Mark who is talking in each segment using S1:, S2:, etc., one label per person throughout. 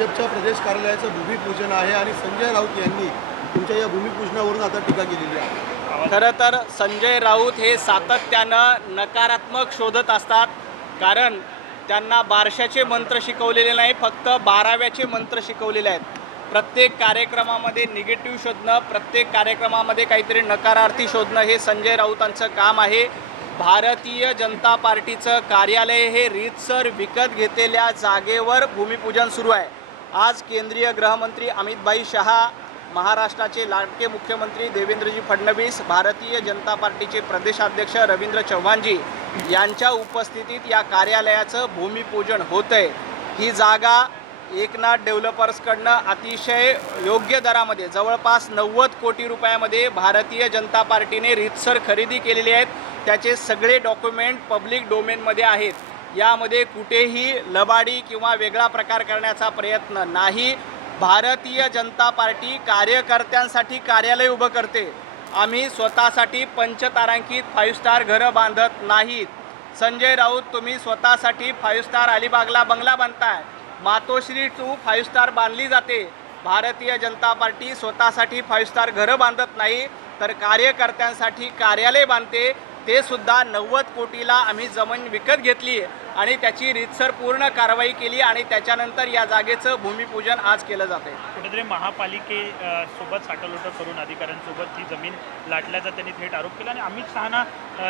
S1: भाजपच्या प्रदेश कार्यालयाचं भूमिपूजन आहे आणि संजय राऊत यांनी तुमच्या या भूमिपूजनावरून आता टीका केलेली आहे
S2: खरं तर संजय राऊत हे सातत्यानं नकारात्मक शोधत असतात कारण त्यांना बारशाचे मंत्र शिकवलेले नाही फक्त बाराव्याचे मंत्र शिकवलेले आहेत प्रत्येक कार्यक्रमामध्ये निगेटिव्ह शोधणं प्रत्येक कार्यक्रमामध्ये काहीतरी नकारार्थी शोधणं हे संजय राऊतांचं काम आहे भारतीय जनता पार्टीचं कार्यालय हे रीतसर विकत घेतलेल्या जागेवर भूमिपूजन सुरू आहे आज केंद्रीय गृहमंत्री अमितभाई शहा महाराष्ट्राचे लाडके मुख्यमंत्री देवेंद्रजी फडणवीस भारतीय जनता पार्टीचे प्रदेशाध्यक्ष रवींद्र चव्हाणजी यांच्या उपस्थितीत या कार्यालयाचं भूमिपूजन होतं आहे ही जागा एकनाथ डेव्हलपर्सकडनं अतिशय योग्य दरामध्ये जवळपास नव्वद कोटी रुपयामध्ये भारतीय जनता पार्टीने रितसर खरेदी केलेली आहेत त्याचे सगळे डॉक्युमेंट पब्लिक डोमेनमध्ये आहेत यामध्ये कुठेही लबाडी किंवा वेगळा प्रकार करण्याचा प्रयत्न नाही भारतीय जनता पार्टी कार्यकर्त्यांसाठी कार्यालय उभं करते आम्ही स्वतःसाठी पंचतारांकित फाईव्ह स्टार घरं बांधत नाहीत संजय राऊत तुम्ही स्वतःसाठी फाईव्ह स्टार अलिबागला बंगला बांधताय मातोश्री टू फाईव्ह स्टार बांधली जाते भारतीय जनता पार्टी स्वतःसाठी फाईव्ह स्टार घरं बांधत नाही तर कार्यकर्त्यांसाठी कार्यालय बांधते ते सुद्धा नव्वद कोटीला आम्ही जमीन विकत घेतली आणि त्याची रितसर पूर्ण कारवाई केली आणि त्याच्यानंतर या जागेचं भूमिपूजन आज केलं जात आहे
S1: कुठेतरी महापालिके सोबत होतं करून अधिकाऱ्यांसोबत ही जमीन लाटल्याचा त्यांनी थेट आरोप केला आणि अमित शहाना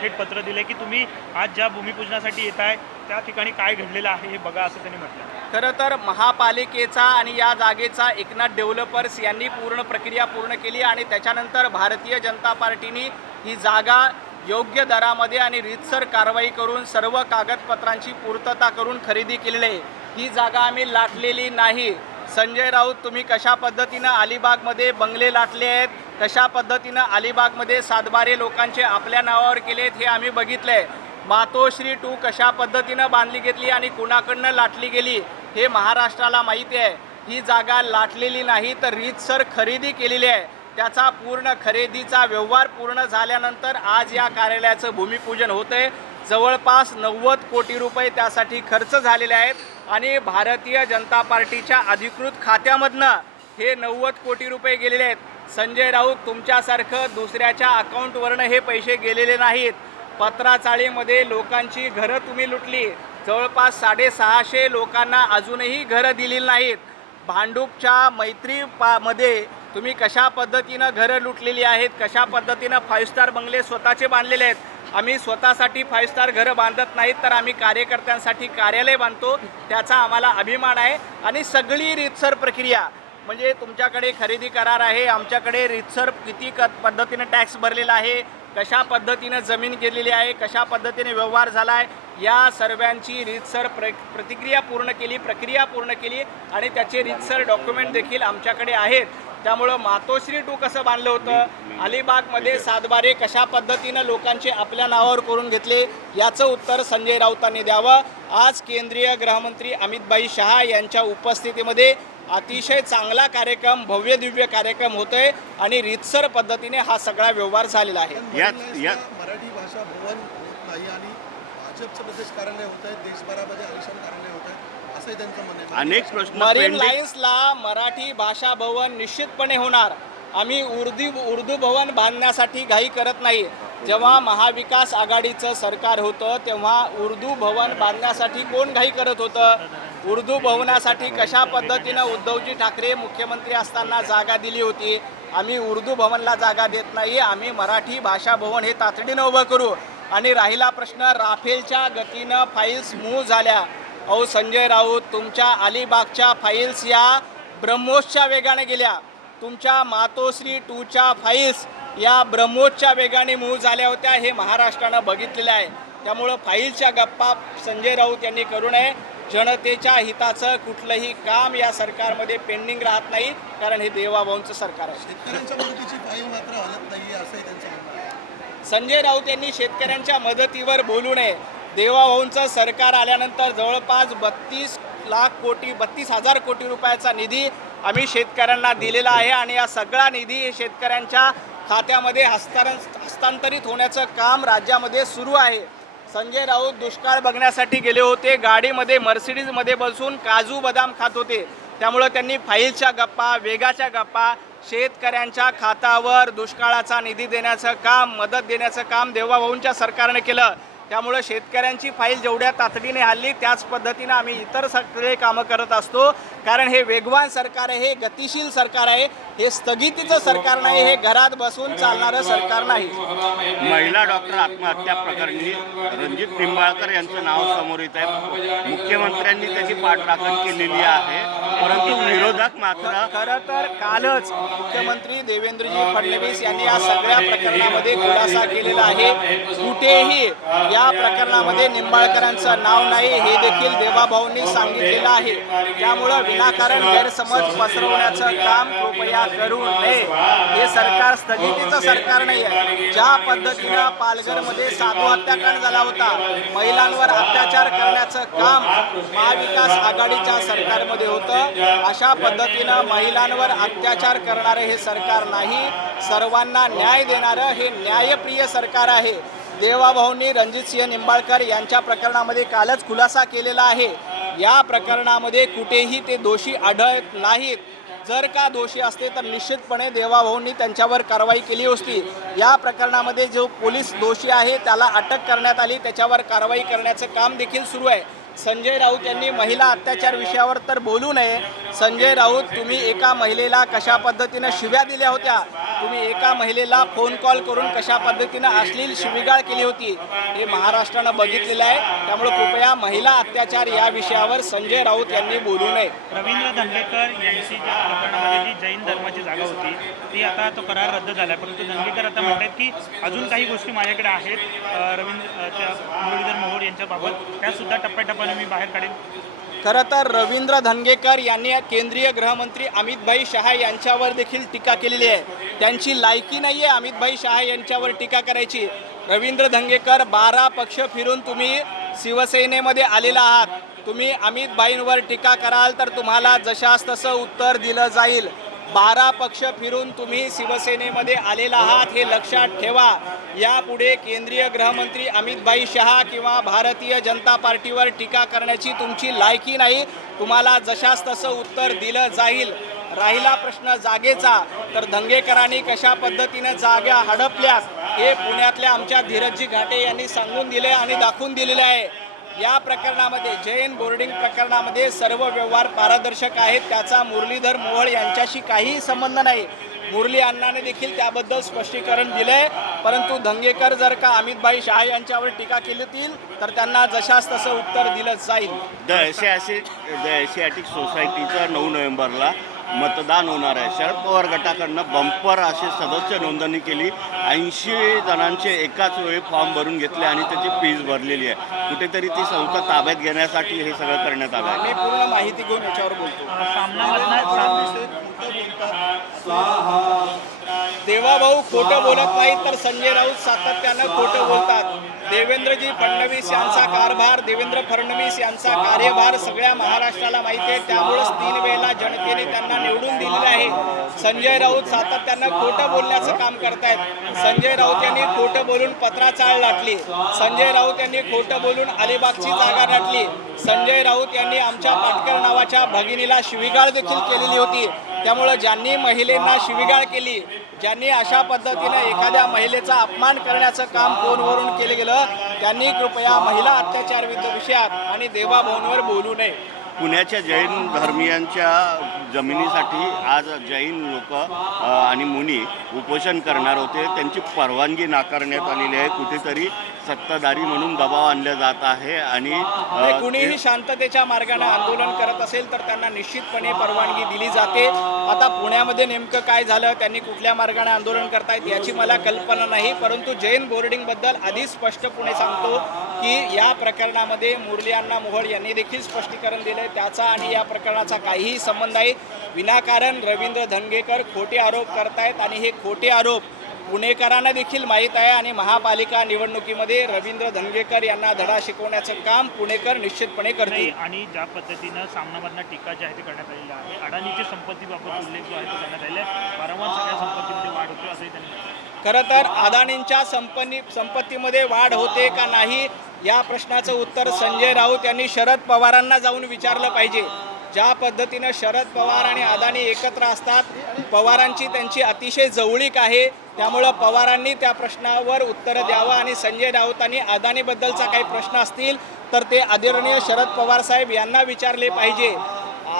S1: थेट पत्र दिले की तुम्ही आज ज्या भूमिपूजनासाठी येत आहे त्या ठिकाणी काय घडलेलं आहे हे बघा असं त्यांनी म्हटलं
S2: खरं तर महापालिकेचा आणि या जागेचा एकनाथ डेव्हलपर्स यांनी पूर्ण प्रक्रिया पूर्ण केली आणि त्याच्यानंतर भारतीय जनता पार्टीने ही जागा योग्य दरामध्ये आणि रीतसर कारवाई करून सर्व कागदपत्रांची पूर्तता करून खरेदी केलेली आहे ही जागा आम्ही लाटलेली नाही संजय राऊत तुम्ही कशा पद्धतीनं अलिबागमध्ये बंगले लाटले आहेत कशा पद्धतीनं अलिबागमध्ये सातबारे लोकांचे आपल्या नावावर केलेत हे आम्ही बघितलं आहे मातोश्री टू कशा पद्धतीनं बांधली घेतली आणि कुणाकडनं लाटली गेली हे महाराष्ट्राला माहिती आहे ही जागा लाटलेली नाही तर रीतसर खरेदी केलेली आहे त्याचा पूर्ण खरेदीचा व्यवहार पूर्ण झाल्यानंतर आज या कार्यालयाचं भूमिपूजन होतं आहे जवळपास नव्वद कोटी रुपये त्यासाठी खर्च झालेले आहेत आणि भारतीय जनता पार्टीच्या अधिकृत खात्यामधनं हे नव्वद कोटी रुपये गेलेले आहेत संजय राऊत तुमच्यासारखं दुसऱ्याच्या अकाउंटवरनं हे पैसे गेलेले नाहीत पत्राचाळीमध्ये लोकांची घरं तुम्ही लुटली जवळपास साडेसहाशे लोकांना अजूनही घरं दिलेली नाहीत भांडूपच्या मैत्री पा मध्ये तुम्ही कशा पद्धतीनं घरं लुटलेली आहेत कशा पद्धतीनं फाईव्ह स्टार बंगले स्वतःचे बांधलेले आहेत आम्ही स्वतःसाठी फाईव्ह स्टार घरं बांधत नाहीत तर आम्ही कार्यकर्त्यांसाठी कार्यालय बांधतो त्याचा आम्हाला अभिमान आहे आणि सगळी रितसर प्रक्रिया म्हणजे तुमच्याकडे खरेदी करार आहे आमच्याकडे रितसर किती क पद्धतीनं टॅक्स भरलेला आहे कशा पद्धतीनं जमीन गेलेली आहे कशा पद्धतीने व्यवहार झाला आहे या सर्वांची रीतसर प्र प्रतिक्रिया पूर्ण केली प्रक्रिया पूर्ण केली आणि त्याचे रीतसर डॉक्युमेंट देखील आमच्याकडे आहेत त्यामुळं मातोश्री टू कसं बांधलं होतं अलिबागमध्ये सातबारे कशा पद्धतीनं लोकांचे आपल्या नावावर करून घेतले याचं उत्तर संजय राऊतांनी द्यावं आज केंद्रीय गृहमंत्री अमितभाई शहा यांच्या उपस्थितीमध्ये अतिशय चांगला कार्यक्रम भव्य दिव्य कार्यक्रम आहे आणि रितसर पद्धतीने हा सगळा व्यवहार झालेला आहे
S1: मराठी भाषा भवन आणि भाजपचं प्रदेश कार्यालय होत आहे देशभरामध्ये अलिशान कार्यालय होत आहे अनेक
S2: प्रश्न मरीन pending- लाईन्सला मराठी भाषा भवन निश्चितपणे होणार आम्ही उर्दू उर्दू भवन बांधण्यासाठी घाई करत नाही जेव्हा महाविकास आघाडीचं सरकार होतं तेव्हा उर्दू भवन बांधण्यासाठी कोण घाई करत होतं उर्दू भवनासाठी कशा पद्धतीनं उद्धवजी ठाकरे मुख्यमंत्री असताना जागा दिली होती आम्ही उर्दू भवनला जागा देत नाही आम्ही मराठी भाषा भवन हे तातडीनं उभं करू आणि राहिला प्रश्न राफेलच्या गतीनं फाईल्स मू झाल्या अहो संजय राऊत तुमच्या अलिबागच्या फाईल्स या ब्रह्मोसच्या वेगाने गेल्या तुमच्या मातोश्री टूच्या फाईल्स या ब्रह्मोसच्या वेगाने मूळ झाल्या होत्या हे महाराष्ट्रानं बघितलेलं आहे त्यामुळं फाईलच्या गप्पा संजय राऊत यांनी करू नये जनतेच्या हिताचं कुठलंही काम या सरकारमध्ये पेंडिंग राहत नाही कारण हे देवाभाऊंचं सरकार आहे संजय राऊत यांनी शेतकऱ्यांच्या मदतीवर बोलू नये देवाभाऊंचं सरकार आल्यानंतर जवळपास बत्तीस लाख कोटी बत्तीस हजार कोटी रुपयाचा निधी आम्ही शेतकऱ्यांना दिलेला आहे आणि या सगळा निधी शेतकऱ्यांच्या खात्यामध्ये हस्तर हस्तांतरित होण्याचं काम राज्यामध्ये सुरू आहे संजय राऊत दुष्काळ बघण्यासाठी गेले होते गाडीमध्ये मर्सिडीजमध्ये बसून काजू बदाम खात होते त्यामुळं त्यांनी फाईलच्या गप्पा वेगाच्या गप्पा शेतकऱ्यांच्या खातावर दुष्काळाचा निधी देण्याचं काम मदत देण्याचं काम देवाभाऊंच्या सरकारने केलं त्यामुळे शेतकऱ्यांची फाईल जेवढ्या तातडीने हल्ली त्याच पद्धतीनं आम्ही इतर सगळे कामं करत असतो कारण हे वेगवान सरकार आहे हे गतिशील सरकार आहे हे स्थगितीचं सरकार नाही हे घरात बसून चालणारं सरकार नाही
S3: महिला डॉक्टर आत्महत्या प्रकरणी रणजित निंबाळकर यांचं नाव समोर येत आहे मुख्यमंत्र्यांनी त्याची पाठराखण केलेली आहे परंतु विरोधक मात्र
S2: खरं तर कालच मुख्यमंत्री देवेंद्रजी फडणवीस यांनी या सगळ्या प्रकरणामध्ये खुलासा केलेला आहे कुठेही या प्रकरणामध्ये निंबाळकरांचं नाव नाही हे देखील देवाभाऊंनी सांगितलेलं आहे त्यामुळं विनाकारण गैरसमज पसरवण्याचं काम कृपया करू नये हे सरकार स्थगितीचं सरकार नाही आहे ज्या पद्धतीनं पालघरमध्ये साधू हत्याकांड झाला होता महिलांवर अत्याचार करण्याचं काम महाविकास आघाडीच्या सरकारमध्ये होतं अशा पद्धतीनं महिलांवर अत्याचार करणारं हे सरकार नाही सर्वांना न्याय देणारं हे न्यायप्रिय सरकार आहे देवाभाऊंनी रणजितसिंह निंबाळकर यांच्या प्रकरणामध्ये कालच खुलासा केलेला आहे या प्रकरणामध्ये कुठेही ते दोषी आढळत नाहीत जर का दोषी असते तर निश्चितपणे देवाभाऊंनी त्यांच्यावर कारवाई केली होती या प्रकरणामध्ये जो पोलीस दोषी आहे त्याला अटक करण्यात आली त्याच्यावर कारवाई करण्याचं काम देखील सुरू आहे संजय राऊत यांनी महिला अत्याचार विषयावर तर बोलू नये संजय राऊत तुम्ही एका महिलेला कशा पद्धतीनं शिव्या दिल्या होत्या तुम्ही एका महिलेला फोन कॉल करून कशा पद्धतीनं अश्लील शिविगाळ केली होती हे महाराष्ट्रानं बघितलेलं आहे त्यामुळे कृपया महिला अत्याचार या विषयावर संजय राऊत यांनी बोलू नये
S1: रवींद्र धनगेकर यांची जी जैन धर्माची जागा होती ती आता तो करार रद्द झाला परंतु धनगेकर आता म्हणतात की अजून काही गोष्टी माझ्याकडे आहेत रवींद्र मुरलीधर मोहोळ यांच्याबाबत त्यासुद्धा टप्प्याटप्प्या खर मी बाहेर
S2: खरं तर रवींद्र धनगेकर यांनी केंद्रीय गृहमंत्री भाई शहा यांच्यावर देखील टीका केलेली आहे त्यांची लायकी नाही आहे भाई शहा यांच्यावर टीका करायची रवींद्र धनगेकर बारा पक्ष फिरून तुम्ही शिवसेनेमध्ये आलेला आहात तुम्ही भाईंवर टीका कराल तर तुम्हाला जशास तसं उत्तर दिलं जाईल बारा पक्ष फिरून तुम्ही शिवसेनेमध्ये आलेला आहात हे लक्षात ठेवा यापुढे केंद्रीय गृहमंत्री अमितभाई शहा किंवा भारतीय जनता पार्टीवर टीका करण्याची तुमची लायकी नाही तुम्हाला जशास तसं उत्तर दिलं जाईल राहिला प्रश्न जागेचा तर दंगेकरांनी कशा पद्धतीनं जागा हडपल्यास हे पुण्यातल्या आमच्या धीरजी घाटे यांनी सांगून दिले आणि दाखवून दिलेले आहे या प्रकरणामध्ये जैन बोर्डिंग प्रकरणामध्ये सर्व व्यवहार पारदर्शक आहेत त्याचा मुरलीधर मोहळ यांच्याशी काहीही संबंध नाही मुरली अण्णाने देखील त्याबद्दल स्पष्टीकरण दिले परंतु धंगेकर जर का अमितभाई शहा यांच्यावर टीका केली तर त्यांना जशास तसं उत्तर दिलं जाईल
S3: द एशियाटिक सोसायटीचा नऊ नोव्हेंबरला मतदान होणार आहे शरद पवार गटाकडनं बंपर असे सदस्य नोंदणी केली ऐंशी जणांचे एकाच वेळी फॉर्म भरून घेतले आणि त्याची फीज भरलेली आहे कुठेतरी ती संस्था ताब्यात घेण्यासाठी हे सगळं करण्यात आलं
S2: आहे पूर्ण माहिती घेऊन याच्यावर बोलतो देवा भाऊ खोटं बोलत नाही तर संजय राऊत सातत्यानं खोटं बोलतात देवेंद्रजी फडणवीस यांचा कारभार देवेंद्र फडणवीस यांचा कार्यभार सगळ्या महाराष्ट्राला माहिती आहे त्यामुळेच तीन वेळेला जनतेने त्यांना निवडून दिलेलं आहे संजय राऊत सातत्यानं खोटं बोलण्याचं काम करतायत संजय राऊत यांनी खोटं बोलून पत्राचाळ लाटली संजय राऊत यांनी खोटं बोलून अलिबागची जागा लाटली संजय राऊत यांनी आमच्या पाटकर नावाच्या भगिनीला शिविगाळ देखील केलेली होती त्यामुळं ज्यांनी महिलेंना शिवीगाळ केली ज्यांनी अशा पद्धतीने एखाद्या महिलेचा अपमान करण्याचं काम फोनवरून केलं गेलं त्यांनी कृपया महिला अत्याचार विषयात आणि देवाभवनवर बोलू नये
S3: पुण्याच्या जैन धर्मियांच्या जमिनीसाठी आज जैन लोक आणि मुनी उपोषण करणार होते त्यांची परवानगी नाकारण्यात आलेली आहे कुठेतरी सत्ताधारी म्हणून दबाव आणला जात आहे आणि
S2: कुणीही शांततेच्या मार्गाने आंदोलन करत असेल तर त्यांना निश्चितपणे परवानगी दिली जाते आता पुण्यामध्ये नेमकं काय झालं त्यांनी कुठल्या मार्गाने आंदोलन करतायत याची मला कल्पना नाही परंतु जैन बोर्डिंगबद्दल आधीच स्पष्टपणे सांगतो की या प्रकरणामध्ये मुरली अण्णा मोहोळ यांनी देखील स्पष्टीकरण दिलं त्याचा आणि या प्रकरणाचा काहीही संबंध आहे विनाकारण रवींद्र धनगेकर खोटे आरोप करतायत आणि हे खोटे आरोप पुणेकरांना देखील माहीत आहे आणि महापालिका निवडणुकीमध्ये रवींद्र धनगेकर यांना धडा शिकवण्याचं काम पुणेकर निश्चितपणे करतील
S1: आणि ज्या पद्धतीनं सामनामधनं टीका जी आहे ती करण्यात आलेली आहे अडाणीची बाबत उल्लेख जो आहे तो करण्यात आलेला वारंवार सगळ्या संपत्तीमध्ये वाढ असंही त्यांनी
S2: खरं तर अदाणींच्या संपन्नी संपत्तीमध्ये वाढ होते का नाही या प्रश्नाचं उत्तर संजय राऊत यांनी शरद पवारांना जाऊन विचारलं पाहिजे ज्या पद्धतीनं शरद पवार आणि अदानी एकत्र असतात पवारांची त्यांची अतिशय जवळीक आहे त्यामुळं पवारांनी त्या प्रश्नावर उत्तरं द्यावं आणि संजय राऊतांनी अदानीबद्दलचा काही प्रश्न असतील तर ते आदरणीय शरद पवार साहेब यांना विचारले पाहिजे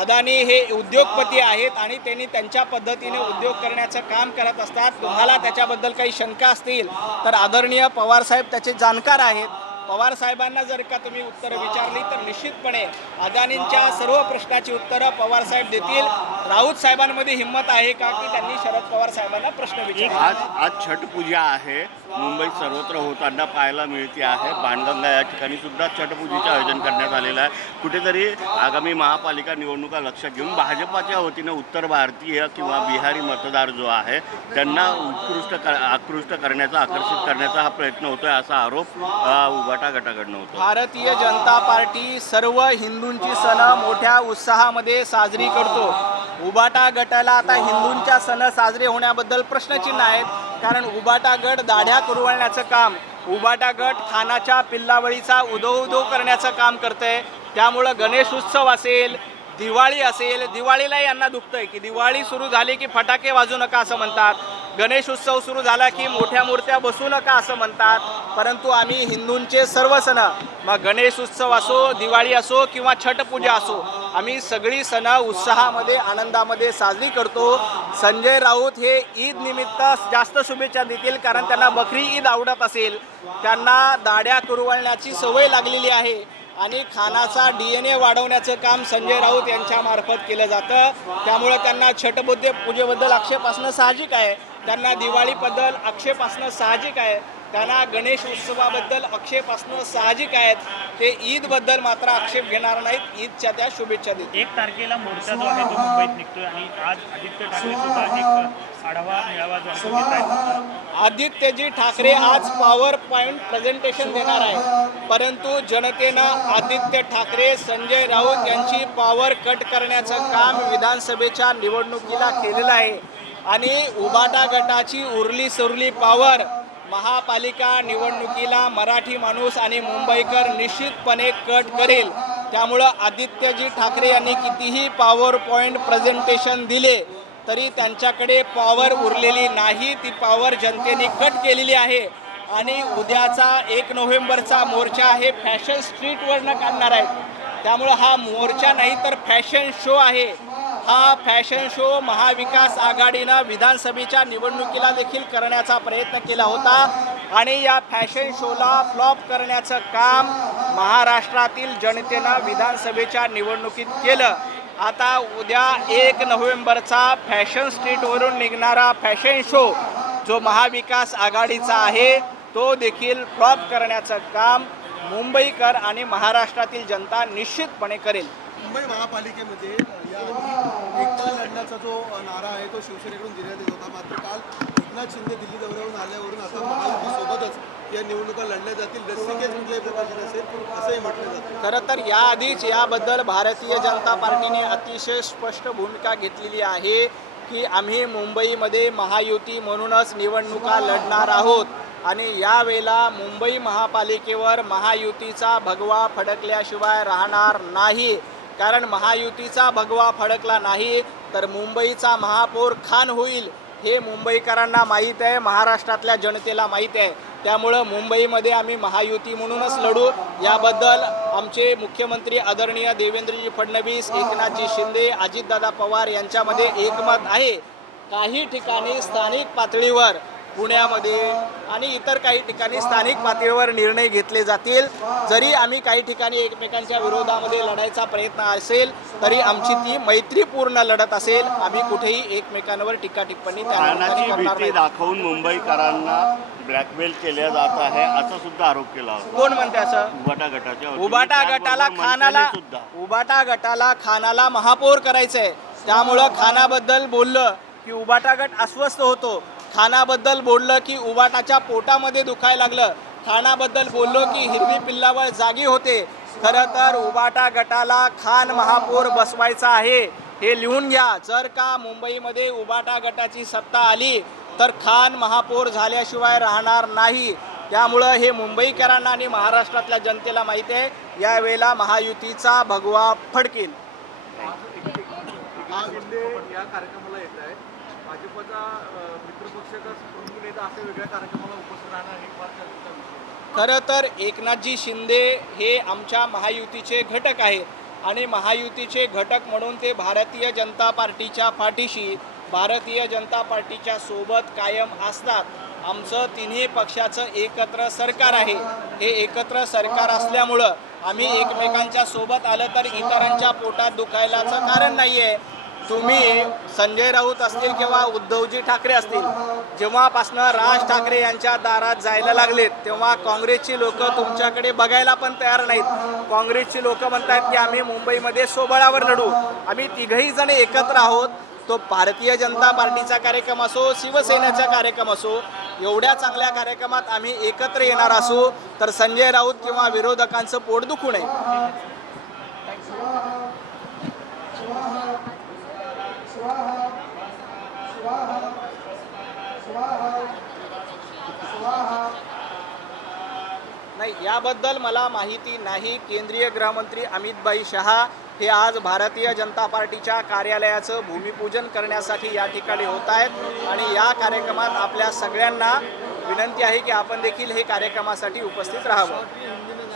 S2: अदानी हे उद्योगपती आहेत आणि त्यांनी त्यांच्या पद्धतीने उद्योग करण्याचं काम करत असतात तुम्हाला त्याच्याबद्दल काही शंका असतील तर आदरणीय पवारसाहेब त्याचे जाणकार आहेत पवार साहेबांना जर का तुम्ही उत्तरं विचारली तर निश्चितपणे अदानींच्या सर्व प्रश्नाची उत्तरं पवार साहेब देतील राऊत साहेबांमध्ये हिंमत आहे का की त्यांनी शरद पवार साहेबांना प्रश्न विचार
S3: आज आज छठ पूजा आहे मुंबईत सर्वत्र होताना पाहायला मिळते आहे बाणगंगा या ठिकाणी सुद्धा छठपूजेचं आयोजन करण्यात आलेलं आहे कुठेतरी आगामी महापालिका निवडणुका लक्षात घेऊन भाजपाच्या वतीनं उत्तर भारतीय किंवा बिहारी मतदार जो आहे त्यांना उत्कृष्ट कर आकृष्ट करण्याचा आकर्षित करण्याचा हा प्रयत्न होतो आहे असा आरोप भारतीय
S2: जनता पार्टी सर्व हिंदूंची सण मोठ्या उत्साहामध्ये साजरी करतो उबाटा गटाला आता हिंदूंच्या सण साजरे होण्याबद्दल प्रश्नचिन्ह आहेत कारण उबाटा गट दाढ्या कुरवळण्याचं काम उबाटा गट खानाच्या पिल्लावळीचा उदो उदो करण्याचं काम आहे त्यामुळं गणेश उत्सव असेल दिवाळी असेल दिवाळीला यांना दुखतंय की दिवाळी सुरू झाली की फटाके वाजू नका असं म्हणतात गणेश उत्सव सुरू झाला की मोठ्या मूर्त्या बसू नका असं म्हणतात परंतु आम्ही हिंदूंचे सर्व सण मग गणेश उत्सव असो दिवाळी असो किंवा पूजा असो आम्ही सगळी सण उत्साहामध्ये आनंदामध्ये साजरी करतो संजय राऊत हे ईद निमित्त जास्त शुभेच्छा देतील कारण त्यांना बकरी ईद आवडत असेल त्यांना दाड्या कुरवळण्याची सवय लागलेली आहे आणि खानाचा डी एन ए वाढवण्याचं काम संजय राऊत यांच्यामार्फत केलं जातं त्यामुळे त्यांना छटबुद्ध पूजेबद्दल आक्षेप असणं साहजिक आहे त्यांना दिवाळीबद्दल आक्षेप असणं साहजिक आहे त्यांना गणेश उत्सवाबद्दल आक्षेप असणं साहजिक आहेत ते ईद बद्दल मात्र आक्षेप घेणार नाहीत ईदच्या त्या शुभेच्छा देत
S1: एक तारखेला मोर्चा जो आहे तो मुंबईत निघतोय आणि आज आदित्य ठाकरे एक आढावा
S2: आदित्यजी ठाकरे आज पॉवर पॉईंट प्रेझेंटेशन देणार आहे परंतु जनतेनं आदित्य ठाकरे संजय राऊत यांची पॉवर कट करण्याचं काम विधानसभेच्या निवडणुकीला केलेलं आहे आणि उबाटा गटाची उरली सुरली पॉवर महापालिका निवडणुकीला मराठी माणूस आणि मुंबईकर निश्चितपणे कट करेल त्यामुळं आदित्यजी ठाकरे यांनी कितीही पॉवर पॉईंट प्रेझेंटेशन दिले तरी त्यांच्याकडे पॉवर उरलेली नाही ती पॉवर जनतेने कट केलेली आहे आणि उद्याचा एक नोव्हेंबरचा मोर्चा आहे फॅशन स्ट्रीटवरनं काढणार आहे त्यामुळं हा मोर्चा नाही तर फॅशन शो आहे हा फॅशन शो महाविकास आघाडीनं विधानसभेच्या निवडणुकीला देखील करण्याचा प्रयत्न केला होता आणि या फॅशन शोला फ्लॉप करण्याचं काम महाराष्ट्रातील जनतेनं विधानसभेच्या निवडणुकीत केलं आता उद्या एक नोव्हेंबरचा फॅशन स्ट्रीटवरून निघणारा फॅशन शो जो महाविकास आघाडीचा आहे तो देखील फ्लॉप करण्याचं काम मुंबईकर आणि महाराष्ट्रातील जनता निश्चितपणे करेल
S1: मुंबई महापालिकेमध्ये एकता लढण्याचा जो नारा आहे तो शिवसेनेकडून देण्यात येत होता मात्र काल एकनाथ शिंदे दिल्ली दौऱ्यावरून आल्यावरून आता महायुतीसोबतच या निवडणुका लढल्या जातील ड्रेसिंगेज कुठल्याही प्रकारचे नसेल असंही म्हटलं जातं
S2: खरं तर याआधीच याबद्दल भारतीय जनता पार्टीने अतिशय स्पष्ट भूमिका घेतलेली आहे की आम्ही मुंबईमध्ये महायुती म्हणूनच निवडणुका लढणार आहोत आणि यावेळेला मुंबई महापालिकेवर महायुतीचा भगवा फडकल्याशिवाय राहणार नाही कारण महायुतीचा भगवा फडकला नाही तर मुंबईचा महापौर खान होईल हे मुंबईकरांना माहीत आहे महाराष्ट्रातल्या जनतेला माहीत आहे त्यामुळं मुंबईमध्ये आम्ही महायुती म्हणूनच लढू याबद्दल आमचे मुख्यमंत्री आदरणीय देवेंद्रजी फडणवीस एकनाथजी शिंदे अजितदादा पवार यांच्यामध्ये एकमत आहे काही ठिकाणी स्थानिक पातळीवर पुण्यामध्ये आणि इतर काही ठिकाणी स्थानिक पातळीवर निर्णय घेतले जातील जरी आम्ही काही ठिकाणी एकमेकांच्या विरोधामध्ये लढायचा प्रयत्न असेल तरी आमची ती मैत्रीपूर्ण लढत असेल आम्ही कुठेही एकमेकांवर टीका टिप्पणी
S3: भीती दाखवून मुंबईकरांना ब्लॅकमेल केल्या जात आहे असं सुद्धा आरोप केला
S2: कोण म्हणते असं
S3: उबाटा गटाच्या
S2: उबाटा गटाला खानाला उबाटा गटाला खानाला महापौर करायचंय त्यामुळं खानाबद्दल बोललं की उबाटा गट अस्वस्थ होतो खानाबद्दल बोललं की उबाटाच्या पोटामध्ये दुखायला लागलं खानाबद्दल बोललो की हिरवी पिल्लावर जागी होते खरं तर उबाटा गटाला खान महापौर बसवायचा आहे हे लिहून घ्या जर का मुंबईमध्ये उबाटा गटाची सत्ता आली तर खान महापौर झाल्याशिवाय राहणार नाही त्यामुळं हे मुंबईकरांना आणि महाराष्ट्रातल्या जनतेला माहीत आहे यावेळेला महायुतीचा भगवा फडकेल या
S1: कार्यक्रमाला भाजपचा
S2: खरं तर एकनाथजी शिंदे हे आमच्या महायुतीचे घटक आहेत आणि महायुतीचे घटक म्हणून ते भारतीय जनता पार्टीच्या पाठीशी भारतीय जनता पार्टीच्या सोबत कायम असतात आमचं तिन्ही पक्षाचं एकत्र सरकार आहे हे एकत्र सरकार असल्यामुळं आम्ही एकमेकांच्या सोबत आलं तर इतरांच्या पोटात दुखायलाचं कारण नाही आहे तुम्ही संजय राऊत असतील किंवा उद्धवजी ठाकरे असतील जेव्हापासनं राज ठाकरे यांच्या दारात जायला लागलेत तेव्हा काँग्रेसची लोक तुमच्याकडे बघायला पण तयार नाहीत काँग्रेसची लोक म्हणतात की आम्ही मुंबईमध्ये सोबळावर लढू आम्ही तिघही जण एकत्र आहोत तो भारतीय जनता पार्टीचा कार्यक्रम असो शिवसेनेचा कार्यक्रम असो एवढ्या चांगल्या कार्यक्रमात आम्ही एकत्र येणार असू तर संजय राऊत किंवा विरोधकांचं पोट दुखू नये स्वाहा स्वाहा स्वाहा स्वाहा नाही याबद्दल मला माहिती नाही केंद्रीय गृहमंत्री भाई शहा हे आज भारतीय जनता पार्टीच्या कार्यालयाचं भूमिपूजन करण्यासाठी या ठिकाणी होत आहेत आणि या कार्यक्रमात आपल्या सगळ्यांना विनंती आहे की आपण देखील हे कार्यक्रमासाठी उपस्थित राहावं